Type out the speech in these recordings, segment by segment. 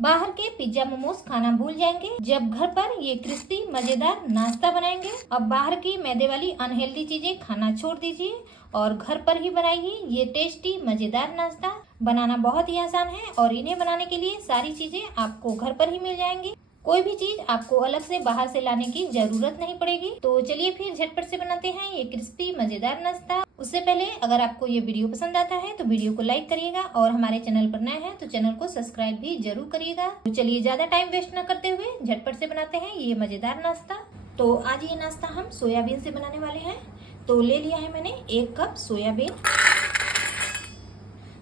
बाहर के पिज्जा मोमोज खाना भूल जाएंगे जब घर पर ये क्रिस्पी मजेदार नाश्ता बनाएंगे। अब बाहर की मैदे वाली अनहेल्दी चीजें खाना छोड़ दीजिए और घर पर ही बनाइए ये टेस्टी मजेदार नाश्ता। बनाना बहुत ही आसान है और इन्हें बनाने के लिए सारी चीजें आपको घर पर ही मिल जाएंगी। कोई भी चीज आपको अलग से बाहर से लाने की जरूरत नहीं पड़ेगी। तो चलिए फिर झटपट से बनाते हैं ये क्रिस्पी मजेदार नाश्ता। उससे पहले अगर आपको ये वीडियो पसंद आता है तो वीडियो को लाइक करिएगा और हमारे चैनल पर नए हैं तो चैनल को सब्सक्राइब भी जरूर करिएगा। तो चलिए ज्यादा टाइम वेस्ट न करते हुए झटपट से बनाते हैं ये मजेदार नाश्ता। तो आज ये नाश्ता हम सोयाबीन से बनाने वाले हैं। तो ले लिया है मैंने 1 कप सोयाबीन।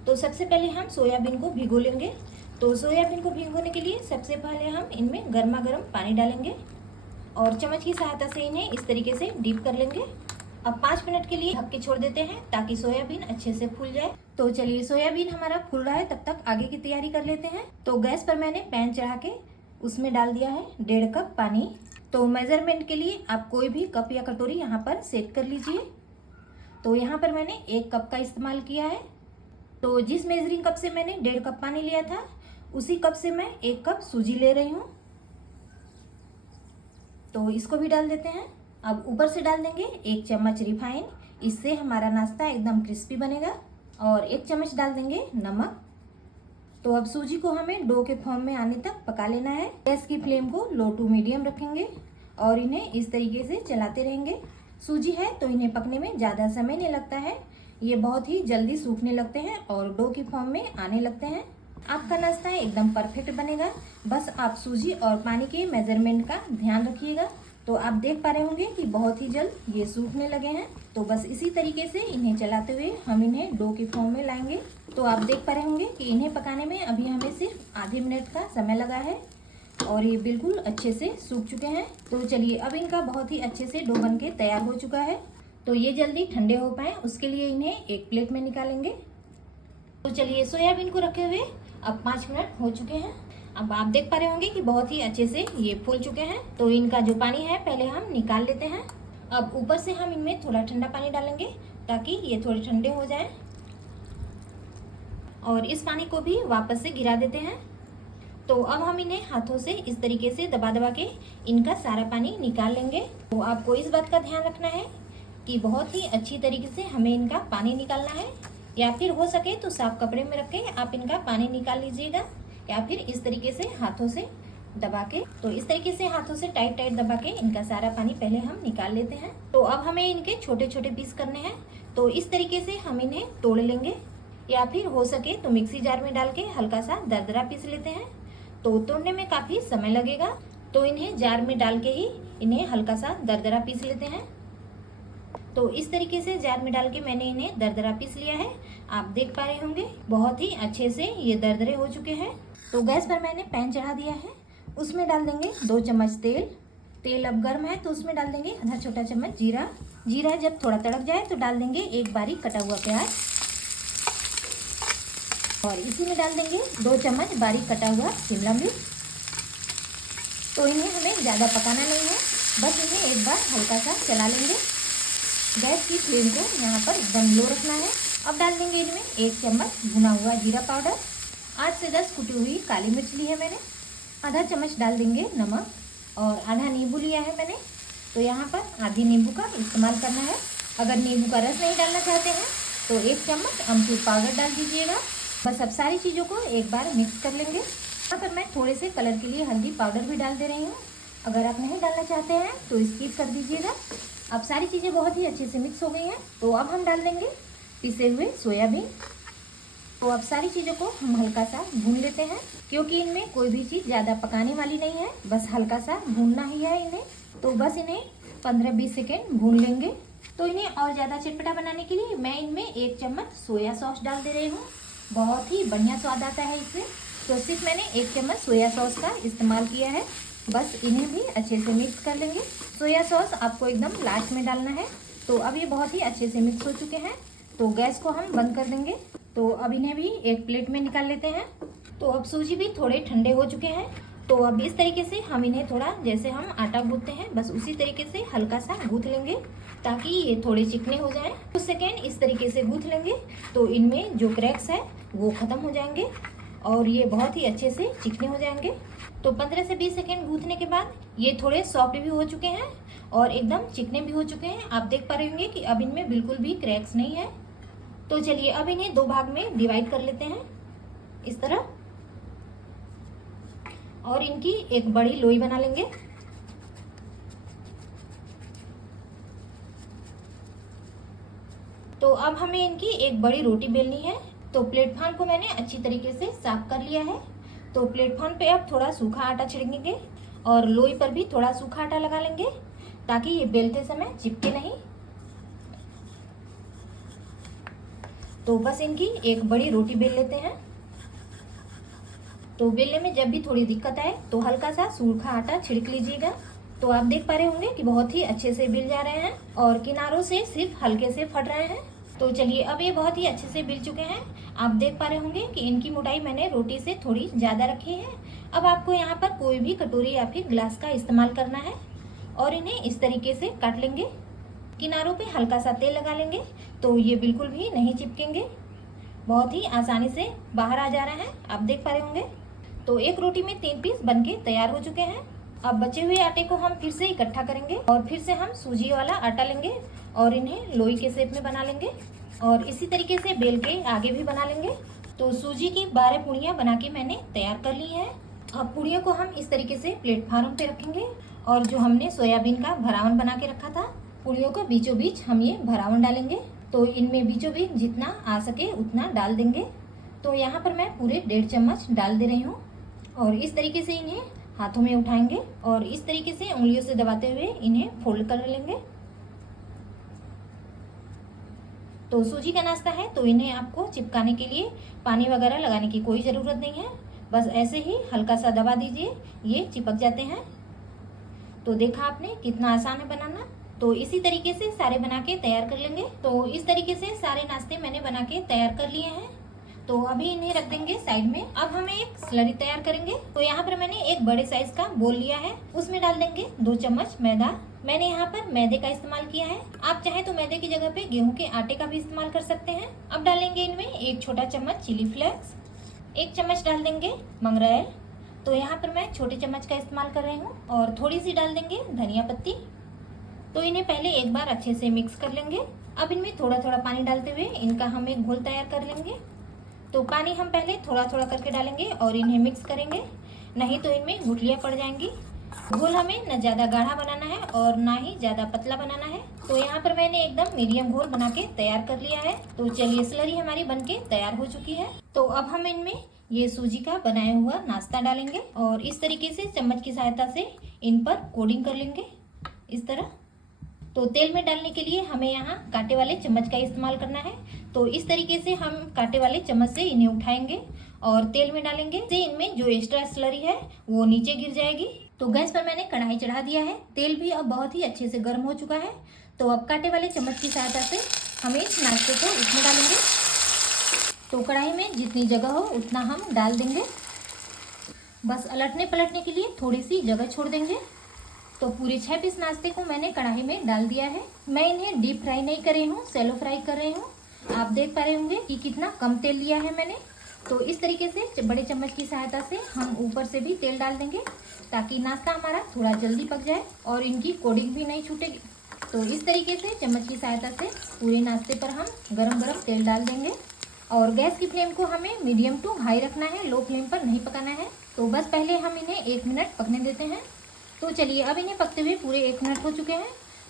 तो सबसे पहले हम सोयाबीन को भिगो लेंगे। तो सोयाबीन को भिगोने के लिए सबसे पहले हम इनमें गर्मा गर्म पानी डालेंगे और चम्मच की सहायता से इन्हें इस तरीके से डीप कर लेंगे। अब 5 मिनट के लिए ढक के छोड़ देते हैं ताकि सोयाबीन अच्छे से फूल जाए। तो चलिए सोयाबीन हमारा फूल रहा है, तब तक आगे की तैयारी कर लेते हैं। तो गैस पर मैंने पैन चढ़ा के उसमें डाल दिया है 1.5 कप पानी। तो मेजरमेंट के लिए आप कोई भी कप या कटोरी यहाँ पर सेट कर लीजिए। तो यहाँ पर मैंने 1 कप का इस्तेमाल किया है। तो जिस मेजरिंग कप से मैंने 1.5 कप पानी लिया था उसी कप से मैं 1 कप सूजी ले रही हूँ। तो इसको भी डाल देते हैं। अब ऊपर से डाल देंगे 1 चम्मच रिफाइन, इससे हमारा नाश्ता एकदम क्रिस्पी बनेगा। और 1 चम्मच डाल देंगे नमक। तो अब सूजी को हमें डो के फॉर्म में आने तक पका लेना है। गैस की फ्लेम को लो टू मीडियम रखेंगे और इन्हें इस तरीके से चलाते रहेंगे। सूजी है तो इन्हें पकने में ज़्यादा समय नहीं लगता है, ये बहुत ही जल्दी सूखने लगते हैं और डो की फॉर्म में आने लगते हैं। आपका नाश्ता एकदम परफेक्ट बनेगा, बस आप सूजी और पानी के मेजरमेंट का ध्यान रखिएगा। तो आप देख पा रहे होंगे कि बहुत ही जल्द ये सूखने लगे हैं। तो बस इसी तरीके से इन्हें चलाते हुए हम इन्हें डो की फॉर्म में लाएंगे। तो आप देख पा रहे होंगे कि इन्हें पकाने में अभी हमें सिर्फ आधे मिनट का समय लगा है और ये बिल्कुल अच्छे से सूख चुके हैं। तो चलिए अब इनका बहुत ही अच्छे से डो बन के तैयार हो चुका है। तो ये जल्दी ठंडे हो पाए उसके लिए इन्हें एक प्लेट में निकालेंगे। तो चलिए सोयाबीन को रखे हुए अब 5 मिनट हो चुके हैं। अब आप देख पा रहे होंगे कि बहुत ही अच्छे से ये फूल चुके हैं। तो इनका जो पानी है पहले हम निकाल लेते हैं। अब ऊपर से हम इनमें थोड़ा ठंडा पानी डालेंगे ताकि ये थोड़े ठंडे हो जाएं। और इस पानी को भी वापस से गिरा देते हैं। तो अब हम इन्हें हाथों से इस तरीके से दबा दबा के इनका सारा पानी निकाल लेंगे। तो आपको इस बात का ध्यान रखना है कि बहुत ही अच्छी तरीके से हमें इनका पानी निकालना है, या फिर हो सके तो साफ कपड़े में रख के आप इनका पानी निकाल लीजिएगा, या फिर इस तरीके से हाथों से दबा के। तो इस तरीके से हाथों से टाइट टाइट दबा के इनका सारा पानी पहले हम निकाल लेते हैं। तो अब हमें इनके छोटे छोटे पीस करने हैं। तो इस तरीके से हम इन्हें तोड़ लेंगे, या फिर हो सके तो मिक्सी जार में डाल के हल्का सा दरदरा पीस लेते हैं। तो तोड़ने में काफी समय लगेगा, तो इन्हें जार में डाल के ही इन्हें हल्का सा दरदरा पीस लेते हैं। तो इस तरीके से जार में डाल के मैंने इन्हें दरदरा पीस लिया है। आप देख पा रहे होंगे बहुत ही अच्छे से ये दरदरे हो चुके हैं। तो गैस पर मैंने पैन चढ़ा दिया है, उसमें डाल देंगे 2 चम्मच तेल। तेल अब गर्म है तो उसमें डाल देंगे आधा छोटा चम्मच जीरा। जीरा जब थोड़ा तड़क जाए तो डाल देंगे 1 बारीक कटा हुआ प्याज और इसी में डाल देंगे 2 चम्मच बारीक कटा हुआ शिमला मिर्च। तो इन्हें हमें ज़्यादा पकाना नहीं है, बस इन्हें एक बार हल्का सा चला लेंगे। गैस की फ्लेम को यहाँ पर एकदम लो रखना है। अब डाल देंगे इनमें 1 चम्मच भुना हुआ जीरा पाउडर। 8 से 10 कुटी हुई काली मिर्च ली है मैंने। आधा चम्मच डाल देंगे नमक और आधा नींबू लिया है मैंने। तो यहाँ पर आधी नींबू का इस्तेमाल करना है। अगर नींबू का रस नहीं डालना चाहते हैं तो 1 चम्मच अमचूर पाउडर डाल दीजिएगा। बस अब सारी चीज़ों को एक बार मिक्स कर लेंगे। यहाँ पर मैं थोड़े से कलर के लिए हल्दी पाउडर भी डाल दे रही हूँ। अगर आप नहीं डालना चाहते हैं तो स्किप कर दीजिएगा। अब सारी चीज़ें बहुत ही अच्छे से मिक्स हो गई हैं। तो अब हम डाल देंगे पिसे हुए सोयाबीन। तो अब सारी चीज़ों को हम हल्का सा भून लेते हैं, क्योंकि इनमें कोई भी चीज़ ज़्यादा पकाने वाली नहीं है, बस हल्का सा भूनना ही है इन्हें। तो बस इन्हें 15-20 सेकेंड भून लेंगे। तो इन्हें और ज़्यादा चटपटा बनाने के लिए मैं इनमें 1 चम्मच सोया सॉस डाल दे रही हूँ। बहुत ही बढ़िया स्वाद आता है इससे। तो सिर्फ मैंने 1 चम्मच सोया सॉस का इस्तेमाल किया है। बस इन्हें भी अच्छे से मिक्स कर लेंगे। सोया सॉस आपको एकदम लास्ट में डालना है। तो अब ये बहुत ही अच्छे से मिक्स हो चुके हैं। तो गैस को हम बंद कर देंगे। तो अब इन्हें भी एक प्लेट में निकाल लेते हैं। तो अब सूजी भी थोड़े ठंडे हो चुके हैं। तो अब इस तरीके से हम इन्हें थोड़ा, जैसे हम आटा गूंथते हैं बस उसी तरीके से हल्का सा गूंथ लेंगे ताकि ये थोड़े चिकने हो जाएं। कुछ सेकेंड इस तरीके से गूंथ लेंगे तो इनमें जो क्रैक्स है वो खत्म हो जाएंगे। और ये बहुत ही अच्छे से चिकने हो जाएंगे। तो 15 से 20 सेकेंड गूंथने के बाद ये थोड़े सॉफ्ट भी हो चुके हैं और एकदम चिकने भी हो चुके हैं। आप देख पा रहे होंगे कि अब इनमें बिल्कुल भी क्रैक्स नहीं है। तो चलिए अब इन्हें 2 भाग में डिवाइड कर लेते हैं इस तरह, और इनकी एक बड़ी लोई बना लेंगे। तो अब हमें इनकी एक बड़ी रोटी बेलनी है। तो प्लेटफॉर्म को मैंने अच्छी तरीके से साफ कर लिया है। तो प्लेटफॉर्म पे अब थोड़ा सूखा आटा छिड़केंगे और लोई पर भी थोड़ा सूखा आटा लगा लेंगे ताकि ये बेलते समय चिपके नहीं। तो बस इनकी एक बड़ी रोटी बेल लेते हैं। तो बेलने में जब भी थोड़ी दिक्कत आए तो हल्का सा सूखा आटा छिड़क लीजिएगा। तो आप देख पा रहे होंगे कि बहुत ही अच्छे से बिल जा रहे हैं और किनारों से सिर्फ हल्के से फट रहे हैं। तो चलिए अब ये बहुत ही अच्छे से बिल चुके हैं। आप देख पा रहे होंगे कि इनकी मोटाई मैंने रोटी से थोड़ी ज़्यादा रखी है। अब आपको यहाँ पर कोई भी कटोरी या फिर ग्लास का इस्तेमाल करना है और इन्हें इस तरीके से काट लेंगे। किनारों पे हल्का सा तेल लगा लेंगे तो ये बिल्कुल भी नहीं चिपकेंगे, बहुत ही आसानी से बाहर आ जा रहे हैं। आप देख पा रहे होंगे। तो एक रोटी में 3 पीस बनके तैयार हो चुके हैं। अब बचे हुए आटे को हम फिर से इकट्ठा करेंगे और फिर से हम सूजी वाला आटा लेंगे और इन्हें लोई के शेप में बना लेंगे और इसी तरीके से बेल के आगे भी बना लेंगे। तो सूजी की 12 पूड़ियाँ बना के मैंने तैयार कर ली है। अब पूड़ियों को हम इस तरीके से प्लेटफॉर्म पे रखेंगे और जो हमने सोयाबीन का भरावन बना के रखा था, पूड़ियों को बीचों बीच हम ये भरावन डालेंगे। तो इनमें बीचों बीच जितना आ सके उतना डाल देंगे। तो यहाँ पर मैं पूरे 1.5 चम्मच डाल दे रही हूँ और इस तरीके से इन्हें हाथों में उठाएंगे और इस तरीके से उंगलियों से दबाते हुए इन्हें फोल्ड कर लेंगे। तो सूजी का नाश्ता है तो इन्हें आपको चिपकाने के लिए पानी वगैरह लगाने की कोई ज़रूरत नहीं है, बस ऐसे ही हल्का सा दबा दीजिए, ये चिपक जाते हैं। तो देखा आपने कितना आसान है बनाना। तो इसी तरीके से सारे बना के तैयार कर लेंगे। तो इस तरीके से सारे नाश्ते मैंने बना के तैयार कर लिए हैं। तो अभी इन्हें रख देंगे साइड में। अब हमें एक स्लरी तैयार करेंगे। तो यहाँ पर मैंने एक बड़े साइज का बोल लिया है, उसमें डाल देंगे 2 चम्मच मैदा। मैंने यहाँ पर मैदे का इस्तेमाल किया है, आप चाहे तो मैदे की जगह पे गेहूं के आटे का भी इस्तेमाल कर सकते हैं। अब डालेंगे इनमें 1 छोटा चम्मच चिली फ्लेक्स, 1 चम्मच डाल देंगे मंगरेल। तो यहाँ पर मैं छोटे चम्मच का इस्तेमाल कर रही हूँ और थोड़ी सी डाल देंगे धनिया पत्ती। तो इन्हें पहले एक बार अच्छे से मिक्स कर लेंगे। अब इनमें थोड़ा थोड़ा पानी डालते हुए इनका हम एक घोल तैयार कर लेंगे। तो पानी हम पहले थोड़ा थोड़ा करके डालेंगे और इन्हें मिक्स करेंगे, नहीं तो इनमें गुठलियाँ पड़ जाएंगी। घोल हमें न ज़्यादा गाढ़ा बनाना है और ना ही ज़्यादा पतला बनाना है। तो यहाँ पर मैंने एकदम मीडियम घोल बना के तैयार कर लिया है। तो चलिए स्लरी हमारी बनके तैयार हो चुकी है। तो अब हम इनमें ये सूजी का बनाया हुआ नाश्ता डालेंगे और इस तरीके से चम्मच की सहायता से इन पर कोटिंग कर लेंगे इस तरह। तो तेल में डालने के लिए हमें यहाँ कांटे वाले चम्मच का इस्तेमाल करना है। तो इस तरीके से हम कांटे वाले चम्मच से इन्हें उठाएंगे और तेल में डालेंगे, से इनमें जो एक्स्ट्रा स्लरी है वो नीचे गिर जाएगी। तो गैस पर मैंने कढ़ाई चढ़ा दिया है, तेल भी अब बहुत ही अच्छे से गर्म हो चुका है। तो अब कांटे वाले चम्मच की सहायता से हमें इस नाश्ते को इसमें डालेंगे। तो कढ़ाई में जितनी जगह हो उतना हम डाल देंगे, बस अलटने पलटने के लिए थोड़ी सी जगह छोड़ देंगे। तो पूरे 6 पीस नाश्ते को मैंने कढ़ाई में डाल दिया है। मैं इन्हें डीप फ्राई नहीं कर रही हूँ, सैलो फ्राई कर रही हूँ। आप देख पा रहे होंगे कि कितना कम तेल लिया है मैंने। तो इस तरीके से बड़े चम्मच की सहायता से हम ऊपर से भी तेल डाल देंगे ताकि नाश्ता हमारा थोड़ा जल्दी पक जाए और इनकी कोटिंग भी नहीं छूटेगी। तो इस तरीके से चम्मच की सहायता से पूरे नाश्ते पर हम गरम गरम तेल डाल देंगे और गैस की फ्लेम को हमें मीडियम टू हाई रखना है, लो फ्लेम पर नहीं पकाना है। तो बस पहले हम इन्हें 1 मिनट पकने देते हैं। तो चलिए अब इन्हें पकते हुए पूरे 1 मिनट हो चुके हैं।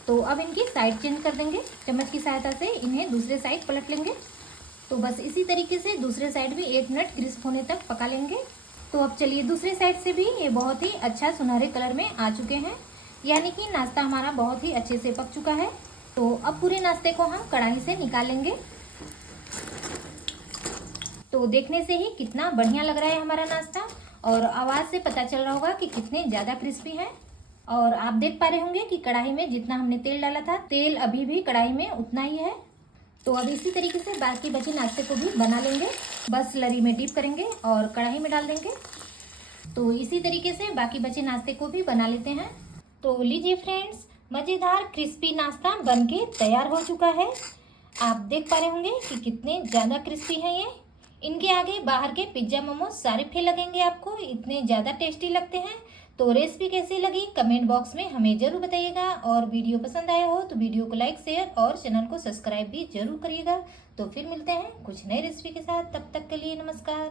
तो अब इनकी साइड चेंज कर देंगे, चम्मच की सहायता से इन्हें दूसरे साइड पलट लेंगे। तो बस इसी तरीके से दूसरे साइड भी 1 मिनट क्रिस्प होने तक पका लेंगे। तो अब चलिए दूसरे साइड से भी ये बहुत ही अच्छा सुनहरे कलर में आ चुके हैं, यानी कि नाश्ता हमारा बहुत ही अच्छे से पक चुका है। तो अब पूरे नाश्ते को हम कढ़ाई से निकाल लेंगे। तो देखने से ही कितना बढ़िया लग रहा है हमारा नाश्ता और आवाज़ से पता चल रहा होगा कि कितने ज़्यादा क्रिस्पी हैं। और आप देख पा रहे होंगे कि कढ़ाई में जितना हमने तेल डाला था, तेल अभी भी कढ़ाई में उतना ही है। तो अब इसी तरीके से बाकी बचे नाश्ते को भी बना लेंगे, बस स्लरी में डीप करेंगे और कढ़ाई में डाल देंगे। तो इसी तरीके से बाकी बचे नाश्ते को भी बना लेते हैं। तो लीजिए फ्रेंड्स, मज़ेदार क्रिस्पी नाश्ता बनके तैयार हो चुका है। आप देख पा रहे होंगे कि कितने ज़्यादा क्रिस्पी है ये। इनके आगे बाहर के पिज्जा मोमोज सारे फेल लगेंगे आपको, इतने ज़्यादा टेस्टी लगते हैं। तो रेसिपी कैसी लगी कमेंट बॉक्स में हमें जरूर बताइएगा, और वीडियो पसंद आया हो तो वीडियो को लाइक शेयर और चैनल को सब्सक्राइब भी जरूर करिएगा। तो फिर मिलते हैं कुछ नई रेसिपी के साथ, तब तक के लिए नमस्कार।